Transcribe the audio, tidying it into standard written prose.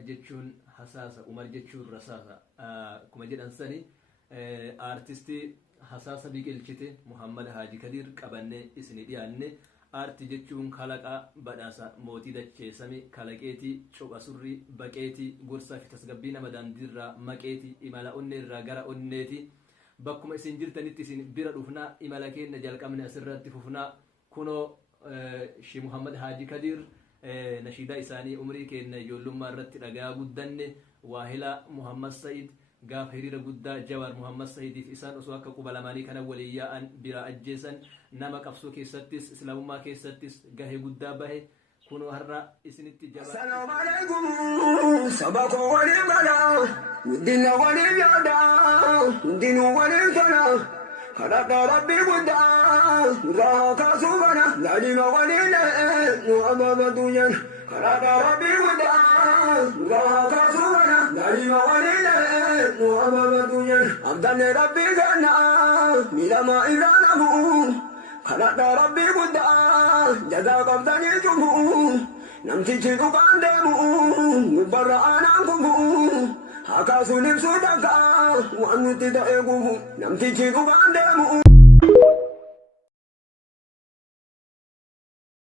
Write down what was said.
Muhammad jechuun hasaasa, Umar jechuun rasaasa. Kuma jedhan sani artistii hasaasa biqilchite Muhammad Haaji Kadir qabannee isinii dhiyaanne. Aartii jechuun kalaqa badhaasa mootii dacheessame kalaqeetii copha surrii baqeetii gorsaa fi tasgabbii nama daandiirraa maqeetii imala onneerraa gara onneetii bakkuma isin jirtanitti isin bira dhufnaa imala keenya jalqabne asirratti fufnaa kunoo Sheikh Muhammad Haaji Kadir nashiida isaanii umrii keenya ijoollummaa irratti dhagaa guddanne waahila Muhammad Said gaaf hiriira guddaa Jawaar Muhammad Sa'idiif isaan osoo akka quba lamaanii kana waliin yaa'an bira ajjeesan nama qabsoo keessattis islaamummaa keessattis gahee guddaa bahe kunoo har'a isinitti jabaa. Assalamu alaykum sabako wali bala dinna wali yada dinu wali kana kada rabbi gudda raka subhana dalima wali la ababa duyan kada rabbi gudda raka subhana dalima wali la أبدان ربي قنا ميلا ما إيرانه خلقنا ربي قدا جزاك أبدان الجمهور نمتي تشيكو قاندمو نبرا آناكم هكا سوليب سوداكا وأنو تدعيكم نمتي تشيكو قاندمو